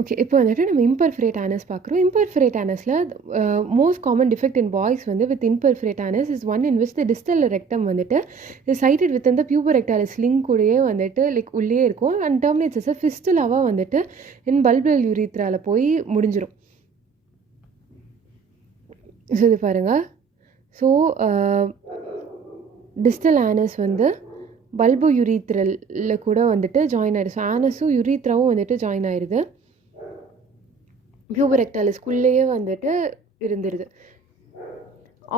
Okay. இப்போ வந்துட்டு நம்ம இம்பெர்ஃபரேட் ஆனஸ் பார்க்குறோம். இம்பெர்ஃபரேட் ஆனஸ்ல most common defect in boys வந்து with imperforate anus is one in which the distal rectum வந்துட்டு இஸ் சைட்டட் வித் இந்த பியூபர் ரெக்டாலிஸ் லிங்க் கூடயே வந்துட்டு லைக் உள்ளே இருக்கும் அண்ட் டெர்மினேட்ஸ் அஸ் ஃபிஸ்டுலாவாக வந்துட்டு இன் பல்பல் யூரித்ரால போய் முடிஞ்சிடும். ஸோ இது பாருங்கள். ஸோ டிஸ்டல் ஆனஸ் வந்து பல்போ யூரித்ரல்ல கூட வந்துட்டு ஜாயின் ஆகிடுது. ஸோ ஆனஸும் யூரித்ராவும் வந்துட்டு ஜாயின் ஆயிடுது. பியூபர் ரெக்டாலிஸ்குள்ளேயே வந்துட்டு இருந்துருது.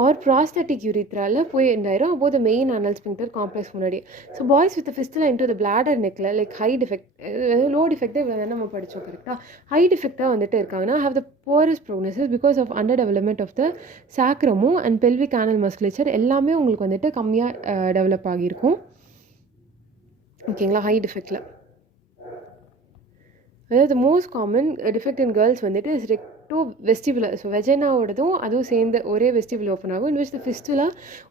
ஆர் ப்ராஸ்தட்டிக் யூரித்ரால போய் எண்டாயிரும் அப்போ the main anal sphincter complex முன்னாடி. So boys with fistula into the bladder நெக்கில் லைக் ஹை டிஃபெக்ட் லோ டிஃபெக்டாக இவ்வளோ தான் நம்ம படித்தோம் கரெக்டாக. ஹை டிஃபெக்டாக வந்துட்டு இருக்காங்கன்னா have the poorest prognosis because of under development of the சாக்ரமும் அண்ட் பெல்விக் ஆனல் மஸ்குலேச்சர் எல்லாமே உங்களுக்கு வந்துட்டு கம்மியாக டெவலப் ஆகியிருக்கும். ஓகேங்களா, ஹை டிஃபெக்டில். அதாவது most common defect in girls வந்துட்டு இஸ் ரெக்டோ வெஸ்டிபுலர். ஸோ வெஜைனாவோடதும் அதுவும் சேர்ந்து ஒரே வெஸ்டிபுல் ஓப்பன் ஆகும். In which the fistula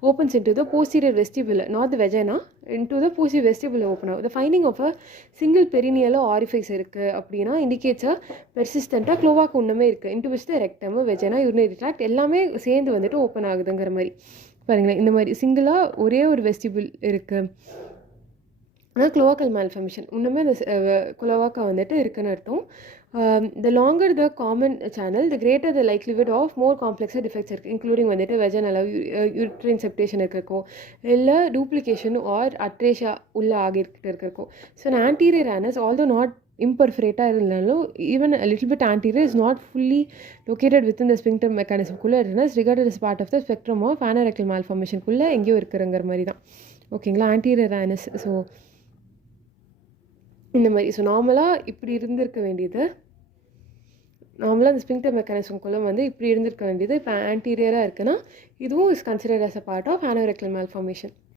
opens into the posterior vestibular, not the vagina, into the posterior vestibular open ஆகும். The finding of a single பெரினியலோ orifice இருக்குது அப்படின்னா இண்டிகேட்ஸ் அ பெர்சிஸ்டண்ட்டாக க்ளோவாக்கு ஒன்றுமே இருக்குது. Into which the rectum, vagina, urinary tract எல்லாமே சேர்ந்து வந்துட்டு ஓப்பன் ஆகுதுங்கிற மாதிரி பாருங்களேன். இந்த மாதிரி சிங்கிளாக ஒரே ஒரு வெஸ்டிபுல் இருக்குது. ஆனால் க்ளோவாக்கல் மேல்ஃபர்மேஷன் இன்னுமே அந்த குளோவாக்கா வந்துட்டு இருக்குன்னு அர்த்தம். The longer the common channel the greater the likelihood of more காம்ப்ளெக்ஸாக டிஃபெக்ட்ஸ் இருக்குது, இன்க்ளூடிங் வந்துட்டு வெஜைனல் யூட்ரைன் செப்டேஷன் இருக்கோ இல்லை டூப்ளிகேஷன் ஆர் அட்ரேஷா உள்ள ஆகிட்டு இருக்கோ. So anterior anus although not இம்பர்ஃபரேட்டாக இருந்தாலும் even little bit anterior is not fully located with இந்த ஸ்பிங்டர் மெக்கானிசம்குள்ளே இருந்தஸ் regarded is part of the spectrum of anorectal மேல்ஃபர்மேஷனுக்குள்ளே எங்கேயோ இருக்கிறங்கிற மாதிரி தான். ஓகேங்களா, ஆன்டீரியர் ஆனஸ். ஸோ இந்த மாதிரி. ஸோ நார்மலாக இப்படி இருந்திருக்க வேண்டியது, நார்மலாக அந்த ஸ்பிங்டர் மெக்கானிசம்குள்ளே வந்து இப்படி இருந்திருக்க வேண்டியது இப்போ ஆன்டீரியராக இருக்குன்னா இதுவும் is considered as a part of anorectal மேல்ஃபார்மேஷன்.